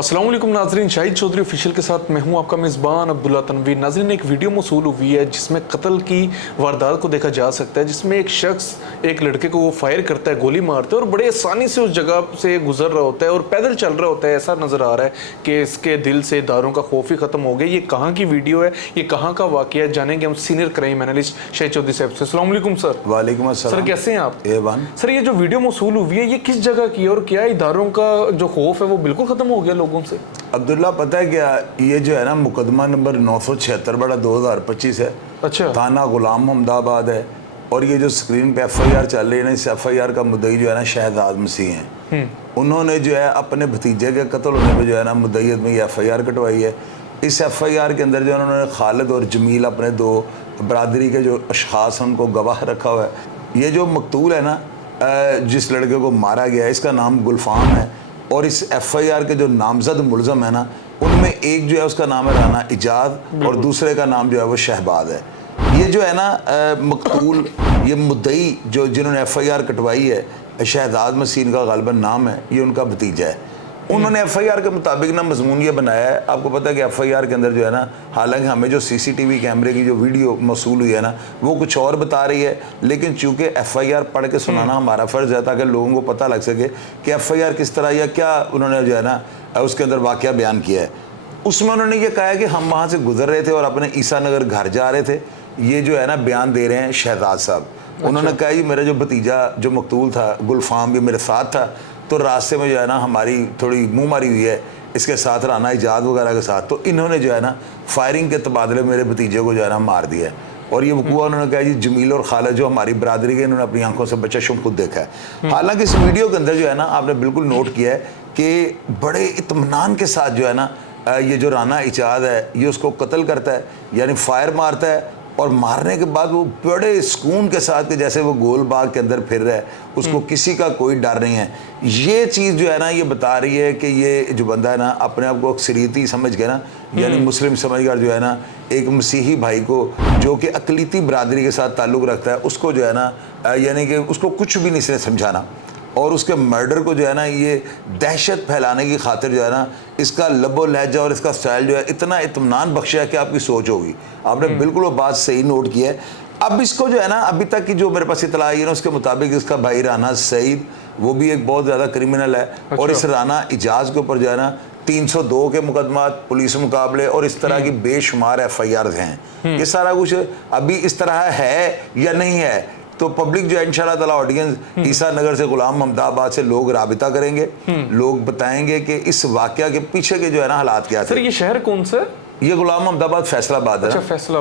अस्सलाम वालेकुम नाज़रीन, शाहिद चौधरी ऑफिशियल के साथ मैं हूं आपका मेज़बान अब्दुल्ला तनवीर। नाज़रीन, एक वीडियो मौसूल हुई है जिसमें कत्ल की वारदात को देखा जा सकता है, जिसमें एक शख्स एक लड़के को वो फायर करता है, गोली मारता है और बड़े आसानी से उस जगह से गुजर रहा होता है और पैदल चल रहा होता है। ऐसा नज़र आ रहा है कि इसके दिल से दारों का खौफ ही ख़त्म हो गया। ये कहाँ की वीडियो है, ये कहाँ का वाक़या है, जानेंगे हम senior crime analyst Shahid Chaudhry साहब से। अस्सलाम वालेकुम सर। वालेकुम अस्सलाम। सर कैसे हैं आप? सर ये जो वीडियो मौसूल हुई है ये किस जगह की है और क्या इदारों का जो खौफ है वो बिल्कुल ख़त्म हो गया लोगों से? अब्दुल्ला, पता है क्या, ये जो है ना मुकदमा नंबर 976 बड़ा 2025 है। अच्छा। थाना गुलाम अहमदाबाद है। और ये जो स्क्रीन पे FIR चल रही है ना, इस FIR का मुद्दई जो है ना शहजाद मसीह हैं। उन्होंने जो है अपने भतीजे के कत्ल होने पे जो है ना मुद्दईयत में ये FIR कटवाई है। इस FIR के अंदर जो है उन्होंने खालिद और जमील अपने दो बरादरी के जो अशखास हैं उनको गवाह रखा हुआ है। ये जो मकतूल है ना, जिस लड़के को मारा गया है, इसका नाम गुलफाम है। और इस FIR के जो नामजद मुलज़म है ना, उनमें एक जो है उसका नाम है राना इजाद और दूसरे का नाम जो है वो शहबाज है। ये जो है ना मकतूल, ये मुद्दई जो जिन्होंने FIR कटवाई है, शहजाद मसीह का गालिबन नाम है, ये उनका भतीजा है। उन्होंने FIR के मुताबिक ना मजमून ये बनाया है। आपको पता है कि FIR के अंदर जो है ना, हालांकि हमें जो CCTV कैमरे की जो वीडियो मौसूल हुई है ना वो कुछ और बता रही है, लेकिन चूंकि FIR पढ़ के सुनाना हमारा फ़र्ज़ है ताकि लोगों को पता लग सके कि FIR किस तरह या क्या उन्होंने जो है ना उसके अंदर वाक़या बयान किया है। उसमें उन्होंने ये कहा है कि हम वहाँ से गुजर रहे थे और अपने ईसा नगर घर जा रहे थे। ये जो है ना बयान दे रहे हैं शहजाद साहब। उन्होंने कहा जी मेरा जो भतीजा जो मकतूल था गुलफाम भी मेरे साथ था, तो रास्ते में जो है ना हमारी थोड़ी मुँह मारी हुई है इसके साथ, राना इजाद वगैरह के साथ, तो इन्होंने जो है ना फायरिंग के तबादले मेरे भतीजे को जो है ना मार दिया है। और ये वकूआ उन्होंने कहा जी जमील और खालिद जो हमारी बरादरी के, इन्होंने अपनी आंखों से बच्चा शुम खुद देखा है। हालांकि इस वीडियो के अंदर जो है ना आपने बिल्कुल नोट किया है कि बड़े इत्मीनान के साथ जो है ना ये जो राना इजाद है ये उसको कत्ल करता है, यानी फायर मारता है। और मारने के बाद वो बड़े सुकून के साथ कि जैसे वो गोल बाग के अंदर फिर रहा है, उसको किसी का कोई डर नहीं है। ये चीज़ जो है ना ये बता रही है कि ये जो बंदा है ना अपने आप को अक्सरियती समझ के ना, यानी मुस्लिम समझकर जो है ना एक मसीही भाई को जो कि अकलीती बरादरी के साथ ताल्लुक़ रखता है उसको जो है ना यानी कि उसको कुछ भी नहीं समझाना और उसके मर्डर को जो है ना ये दहशत फैलाने की खातिर जो है ना इसका लबो लहजा और इसका स्टाइल जो है इतना इत्मीनान बख्शा है कि आपकी सोच होगी। आपने बिल्कुल वो बात सही नोट की है। अब इसको जो है ना अभी तक की जो मेरे पास इतला आई है ना उसके मुताबिक इसका भाई राना सईद वो भी एक बहुत ज़्यादा क्रिमिनल है। अच्छा। और इस राना इजाज़ के ऊपर जो है ना 302 के मुकदमात पुलिस मुकाबले और इस तरह की बेशुमार FIR हैं। ये सारा कुछ अभी इस तरह है या नहीं है तो पब्लिक जो है इंशाल्लाह ताला ऑडियंस ईसा नगर से गुलाम अहमदाबाद से लोग राबिता करेंगे, लोग बताएंगे कि इस वाकया के पीछे के जो है ना हालात क्या थे। सर ये शहर कौन सा? ये गुलाम अहमदाबाद फैसलाबाद है। अच्छा,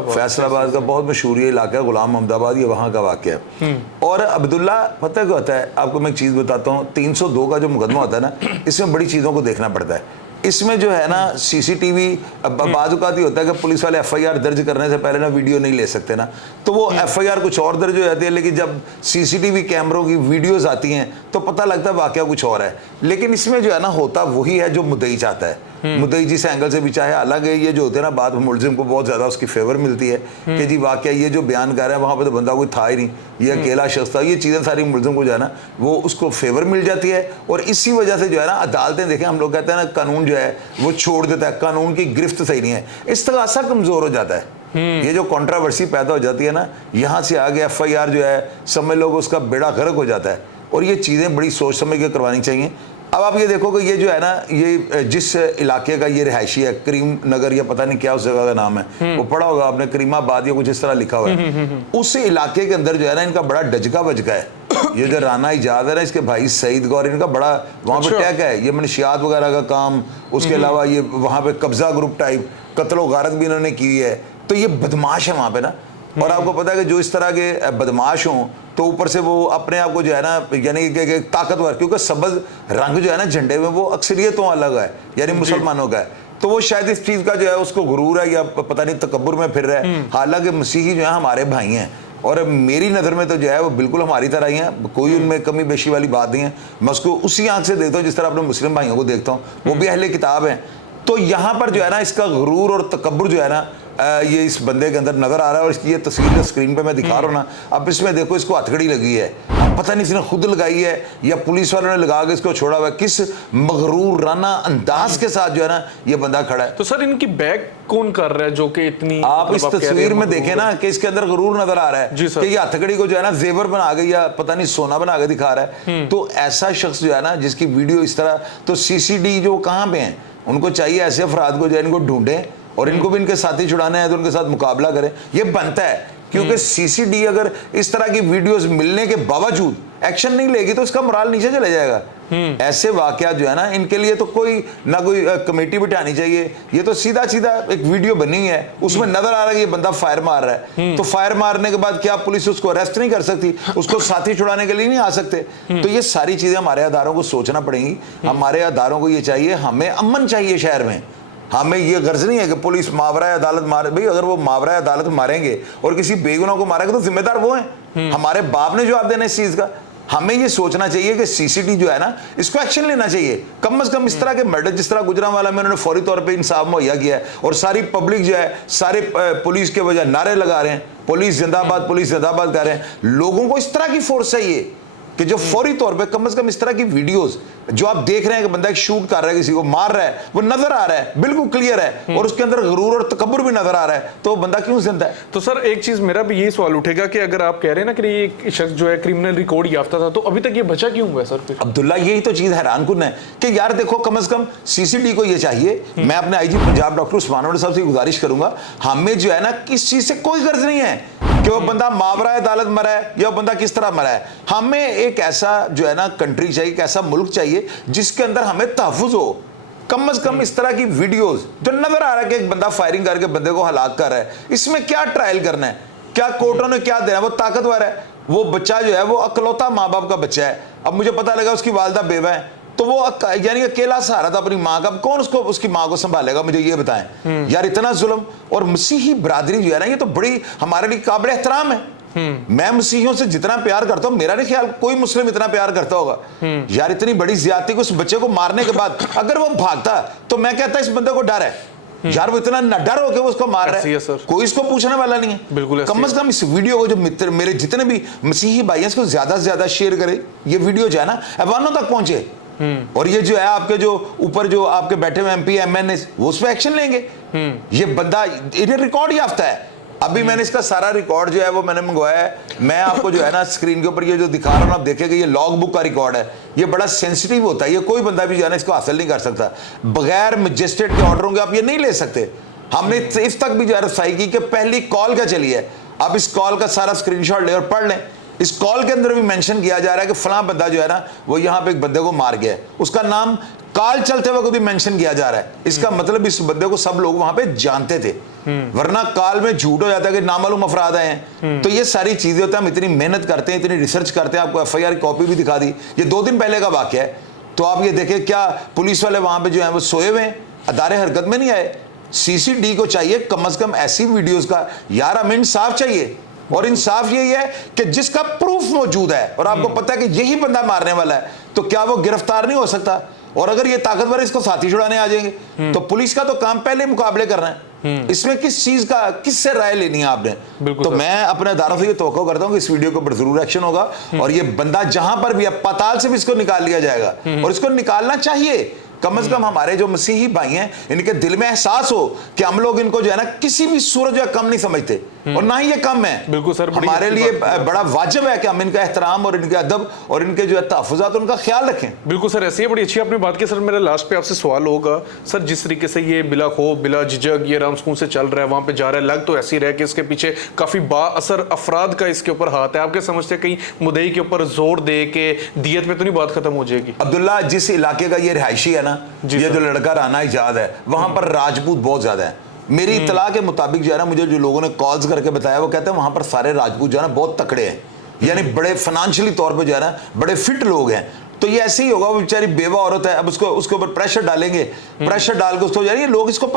फैसलाबाद का बहुत मशहूर ये इलाका है गुलाम अहमदाबाद, ये वहाँ का वाकया है। और अब्दुल्ला पता है क्या होता है, आपको मैं एक चीज़ बताता हूँ, 302 का जो मुकदमा होता है ना इसमें बड़ी चीज़ों को देखना पड़ता है। इसमें जो है ना CCTV बाज़ ही होता है कि पुलिस वाले FIR दर्ज करने से पहले ना वीडियो नहीं ले सकते ना, तो वो FIR कुछ और दर्ज हो जाती है, लेकिन जब CCTV कैमरों की वीडियोस आती हैं तो पता लगता है वाकया कुछ और है। लेकिन इसमें जो है ना होता वही है जो मुद्दई चाहता है। मुद्दई जिस एंगल से भी चाहे, अलग है ये जो होते हैं ना बात मुलजिम को बहुत ज़्यादा उसकी फेवर मिलती है कि जी वाकया ये जो बयान कर रहे हैं वहाँ पे तो बंदा कोई था ही नहीं, ये अकेला शख्स था, ये चीज़ें सारी मुलजिम को जो है ना वो उसको फेवर मिल जाती है। और इसी वजह से जो है ना अदालतें देखें, हम लोग कहते हैं ना कानून जो है वो छोड़ देता है, कानून की गिरफ्त सही नहीं है, इस्तगासा कमज़ोर हो जाता है। ये जो कंट्रोवर्सी पैदा हो जाती है ना, यहाँ से आगे FIR जो है समझ लो उसका बेड़ा गर्क हो जाता है। और ये चीज़ें बड़ी सोच समझ के करवानी चाहिए। अब आप ये देखो कि ये जो है ना ये जिस इलाके का ये रिहायशी है करीम नगर या पता नहीं क्या उस जगह का नाम है, वो पढ़ा होगा आपने, करीमाबाद या कुछ इस तरह लिखा हुआ है। उस इलाके के अंदर जो है ना इनका बड़ा डजका बजका है। ये जो राना इजाद है ना इसके भाई सईद गौर, इनका बड़ा वहाँ पे टैक है, ये मनशियात वगैरह का काम, उसके अलावा ये वहाँ पे कब्जा ग्रुप टाइप कत्लो गारत भी इन्होंने की है। तो ये बदमाश है वहाँ पे ना। और आपको पता है कि जो इस तरह के बदमाश हों तो ऊपर से वो अपने आप को जो है ना यानी कि ताकतवर, क्योंकि सबज रंग जो है ना झंडे में वो अक्सरियतों अलग है, यानी मुसलमानों का है, तो वो शायद इस चीज़ का जो है उसको गुरूर है या पता नहीं तकब्बुर में फिर रहा है। हालांकि मसीही जो है हमारे भाई हैं, और मेरी नज़र में तो जो है वो बिल्कुल हमारी तरह ही है, कोई उनमें कमी बेशी वाली बात नहीं है। मैं उसको उसी आंख से देखता हूँ जिस तरह अपने मुस्लिम भाइयों को देखता हूँ, वो भी अहले किताब हैं। तो यहाँ पर जो है ना इसका गुरूर और तकब्बुर जो है ना ये इस बंदे के अंदर नज़र आ रहा है। और इसकी ये तस्वीर जो स्क्रीन पे मैं दिखा रहा हूँ ना, अब इसमें देखो इसको हथकड़ी लगी है, अब पता नहीं इसने खुद लगाई है या पुलिस वालों ने लगा के इसको छोड़ा हुआ है। किस मगरूर राना अंदाज के साथ जो है ना ये बंदा खड़ा है। तो सर इनकी बैग कौन कर रहा है जो कि इतनी, आप इस तस्वीर में देखें ना कि इसके अंदर गुरूर नजर आ रहा है जी सर। कि ये हथकड़ी को जो है ना जेवर बना के या पता नहीं सोना बना के दिखा रहा है। तो ऐसा शख्स जो है ना जिसकी वीडियो इस तरह, तो सीसीडी जो कहाँ पे हैं, उनको चाहिए ऐसे अफराद को जो है इनको ढूंढें और इनको भी इनके साथी छुड़ाने हैं तो उनके साथ मुकाबला करें। ये बनता है क्योंकि सीसीडी अगर इस तरह की वीडियोस मिलने के बावजूद एक्शन नहीं लेगी तो इसका मोराल नीचे चले जाएगा। ऐसे वाकया जो है ना इनके लिए तो कोई ना कोई कमेटी बिठानी चाहिए। ये तो सीधा सीधा एक वीडियो बनी है, उसमें नजर आ रहा है कि ये बंदा फायर मार रहा है, तो फायर मारने के बाद क्या पुलिस उसको अरेस्ट नहीं कर सकती, उसको साथी छुड़ाने के लिए नहीं आ सकते? तो ये सारी चीजें हमारे अदारों को सोचना पड़ेंगी। हमारे अदारों को ये चाहिए, हमें अमन चाहिए शहर में। हमें ये गर्ज नहीं है कि पुलिस मावरा अदालत मारे। भाई अगर वो मावरा अदालत मारेंगे और किसी बेगुनाह को मारेंगे तो जिम्मेदार वो हैं, हमारे बाप ने जवाब देना इस चीज का। हमें ये सोचना चाहिए कि सीसीटी जो है ना इसको एक्शन लेना चाहिए। कम से कम इस तरह के मर्डर जिस तरह गुजरांवाला में उन्होंने फौरी तौर पे इंसाफ मुहैया किया है और सारी पब्लिक जो है सारे पुलिस के वजह नारे लगा रहे हैं, पुलिस जिंदाबाद कर रहे हैं। लोगों को इस तरह की फोर्स चाहिए कि जो फौरी तौर पे कम से कम इस तरह की वीडियोस जो आप देख रहे हैं कि बंदा एक शूट कर रहा है, किसी को मार रहा है, वो नजर आ रहा है, बिल्कुल क्लियर है और उसके अंदर गुरूर और तकब्बुर भी नजर आ रहा है, तो बंदा क्यों जिंदा है? तो सर एक चीज मेरा भी यही सवाल उठेगा कि अगर आप कह रहे हैं ना कि ये शख्स जो है क्रिमिनल रिकॉर्ड याफ्ता था, तो अभी तक ये बचा क्यों हुआ है सर? फिर अब्दुल्ला यही तो चीज हैरान कुन है कि यार देखो कम से कम सीसीडी को ये चाहिए। मैं अपने आईजी पंजाब डॉक्टर उस्मान साहब से गुजारिश करूंगा, हमें जो है ना किस चीज से कोई गर्ज नहीं है कि वो बंदा मावरा अदालत मरा है या बंदा किस तरह मरा है। हमें एक ऐसा जो है ना कंट्री चाहिए, एक ऐसा मुल्क चाहिए जिसके अंदर हमें तहफ़्फ़ुज़ हो। कम से कम इस तरह की वीडियोस जो नजर आ रहा है कि एक बंदा फायरिंग करके बंदे को हलाक कर रहा है, इसमें क्या ट्रायल करना है, क्या कोर्टों ने क्या देना है? वो ताकतवर है, वो बच्चा जो है वो अकलौता माँ बाप का बच्चा है। अब मुझे पता लगा उसकी वालिदा बेवा है, तो वो यानी अकेला सहारा था अपनी माँ का, कौन उसको उसकी माँ को संभालेगा? मुझे ये बताएं यार, इतना जुल्म। और मसीही बरादरी जो है ना ये तो बड़ी हमारे लिए काबिल एहतराम है। मैं मसीहियों से जितना प्यार करता हूं, मेरा नहीं ख्याल कोई मुस्लिम इतना प्यार करता होगा। यार इतनी बड़ी ज्यादती को उस बच्चे को मारने के बाद अगर वो भागता तो मैं कहता इस बंदे को डर है यार, वो इतना न डर होकर वो उसको मार रहा है, कोई इसको पूछने वाला नहीं है। बिल्कुल कम से कम इस वीडियो को जो मित्र मेरे जितने भी मसीही भाई हैं इसको ज्यादा से ज्यादा शेयर करें, ये वीडियो जो है ना अवानों तक पहुंचे। और ये जो है आपके जो ऊपर जो आपके बैठे हुए एमपी एमएनए वो उस पर एक्शन लेंगे। ये बंदा इन्हें रिकॉर्ड याफ्ता है। अभी मैंने इसका सारा रिकॉर्ड जो है वो मैंने मंगवाया है, मैं आपको जो है ना स्क्रीन के ऊपर ये जो दिखा रहा हूँ आप देखेंगे, ये लॉग बुक का रिकॉर्ड है। ये बड़ा सेंसिटिव होता है, ये कोई बंदा भी जो है ना इसको हासिल नहीं कर सकता बगैर मजिस्ट्रेट के ऑर्डरों के, आप ये नहीं ले सकते। हमने इस तक भी जो है रसाई की कि पहली कॉल क्या चली है, आप इस कॉल का सारा स्क्रीनशॉट ले और पढ़ लें। इस कॉल के अंदर भी मेंशन किया जा रहा है कि फलां बंदा जो है ना वो यहाँ पे एक बंदे को मार गया है, उसका नाम कॉल चलते हुए भी मेंशन किया जा रहा है। इसका मतलब इस बंदे को सब लोग वहां पे जानते थे, वरना कॉल में झूठ हो जाता है कि नामालूम अफराद आए हैं। तो ये सारी चीजें होती हैं, हम इतनी मेहनत करते हैं, इतनी रिसर्च करते हैं। आपको एफआईआर की कॉपी भी दिखा दी, ये 2 दिन पहले का वाकया है। तो आप ये देखें क्या पुलिस वाले वहां पे जो है वो सोए हुए हैं, अदारे हरकत में नहीं आए। सीसीडी को चाहिए कम से कम ऐसी वीडियोस का, यार हमें इंसाफ चाहिए। और इंसाफ यही है कि जिसका प्रूफ मौजूद है और आपको पता है कि यही बंदा मारने वाला है, तो क्या वो गिरफ्तार नहीं हो सकता? और अगर ये ताकतवर इसको साथी छुड़ाने आ जाएंगे तो पुलिस का तो काम पहले मुकाबले करना है। इसमें किस चीज का किससे राय लेनी है आपने? तो मैं अपने अदारों से ये तवक्को करता हूं कि इस वीडियो के ऊपर जरूर एक्शन होगा और ये बंदा जहां पर भी है पाताल से भी इसको निकाल लिया जाएगा और इसको निकालना चाहिए। कम से कम हमारे जो मसीही भाई हैं इनके दिल में एहसास हो कि हम लोग इनको जो है ना किसी भी सूरत जो है कम नहीं समझते और ना ही ये कम है। बिल्कुल सर, हमारे लिए बड़ा वाजिब है कि हम इनका एहतराम और इनके अदब और इनके जो है तहफ़्फ़ुज़ात उनका ख्याल रखें। बिल्कुल सर, ऐसी है, बड़ी अच्छी आपने बात की। सर मेरा लास्ट पे आपसे सवाल होगा सर, जिस तरीके से ये बिला खौफ बिला झिझक ये राम सुकून से चल रहा है, वहां पे जा रहा है, लग तो ऐसी रहा है कि इसके पीछे काफी बाअसर अफराद का इसके ऊपर हाथ है। आपके समझते कहीं मुद्दई के ऊपर जोर दे के दियत में तो नहीं बात खत्म हो जाएगी? अब्दुल्ला, जिस इलाके का ये रिहायशी है ना, ये जो लड़का राना इजाद है, वहां पर राजपूत बहुत ज्यादा है। मेरी इत्तला के मुताबिक जो है ना, मुझे जो लोगों ने कॉल्स करके बताया वो कहते हैं वहां पर सारे राजपूत जो है ना बहुत तकड़े हैं, यानी बड़े फाइनेंशियली तौर पे जो है ना बड़े फिट लोग हैं। तो ये ऐसे ही होगा, वो बेचारी बेवा औरत है, अब उसको उसके ऊपर प्रेशर डालेंगे, प्रेशर डाल के उसको यानी लोग इसको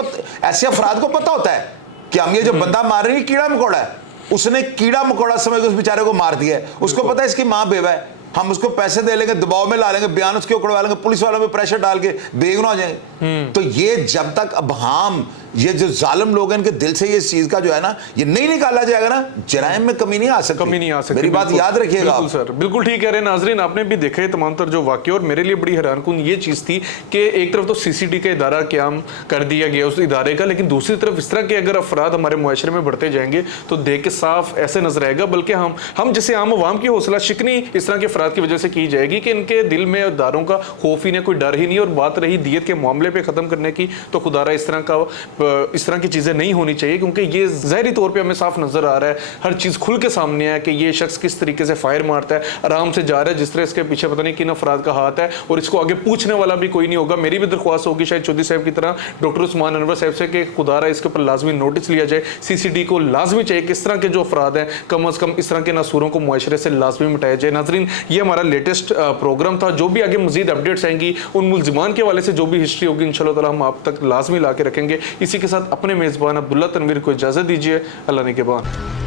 ऐसे अफराद को पता होता है कि हम ये जो बंदा मार रहे हैं कीड़ा मकोड़ा है, उसने कीड़ा मकोड़ा समझ के उस बेचारे को मार दिया है। उसको पता है इसकी माँ बेवा है, हम उसको पैसे दे लेंगे, दबाव में ला लेंगे, बयान उसके उकड़वा लेंगे, पुलिस वालों पे प्रेशर डाल के बेगुनाह हो जाएंगे। तो ये जब तक अब हम ये जो जालिम लोग हैं इनके दिल से ये चीज का जो है ना ये नहीं निकाला जाएगा ना, जराइम में कमी नहीं आ सकती। कमी नहीं आ सकती। मेरी बात याद रखिएगा। बिल्कुल सर, बिल्कुल ठीक कह रहे हैं। नाजरीन, आपने भी देखे तमाम तर जो वाकये, और मेरे लिए बड़ी हैरानकुन ये चीज थी कि एक तरफ तो सीसीडी का इदारा क्याम कर दिया गया उस इदारे का, लेकिन दूसरी तरफ इस तरह के अगर अफराद हमारे मुआशरे में बढ़ते जाएंगे तो देख के साफ ऐसे नजर आएगा, बल्कि हम जैसे आम आवाम की हौसला शिकनी इस तरह के अफराद की वजह से की जाएगी कि इनके दिल में इदारों का खौफ ही नहीं, कोई डर ही नहीं। और बात रही दियत के मामले पे खत्म करने की, तो खुदारा इस तरह की चीजें नहीं होनी चाहिए, क्योंकि ये ज़ाहिरी तौर पे हमें साफ नजर आ रहा है, हर चीज खुल के सामने है कि ये शख्स किस तरीके से फायर मारता है, आराम से जा रहा है, जिस तरह इसके पीछे पता नहीं किन अफराद का हाथ है, और इसको आगे पूछने वाला भी कोई नहीं होगा। मेरी भी दरख्वास्त होगी शायद चौधरी साहब की तरह डॉक्टर उस्मान अनवर साहब से कि खुदारा इसके ऊपर लाजमी नोटिस लिया जाए, सीसीडी को लाजमी चाहिए कि इस तरह के जो अफराद हैं कम अज कम इस तरह के नासूरों को मुआशरे से लाजमी मिटाया जाए। नाजरीन, ये हमारा लेटेस्ट प्रोग्राम था। जो भी आगे मजीद अपडेट्स आएंगी, उन मुल्जिमान के हवाले से जो भी हिस्ट्री होगी इंशाल्लाह ताला हम आप तक लाजमी ला के रखेंगे। इसी के साथ अपने मेज़बान अब्दुल्ला तनवीर को इजाज़त दीजिए। अल्लाह ने के बाद।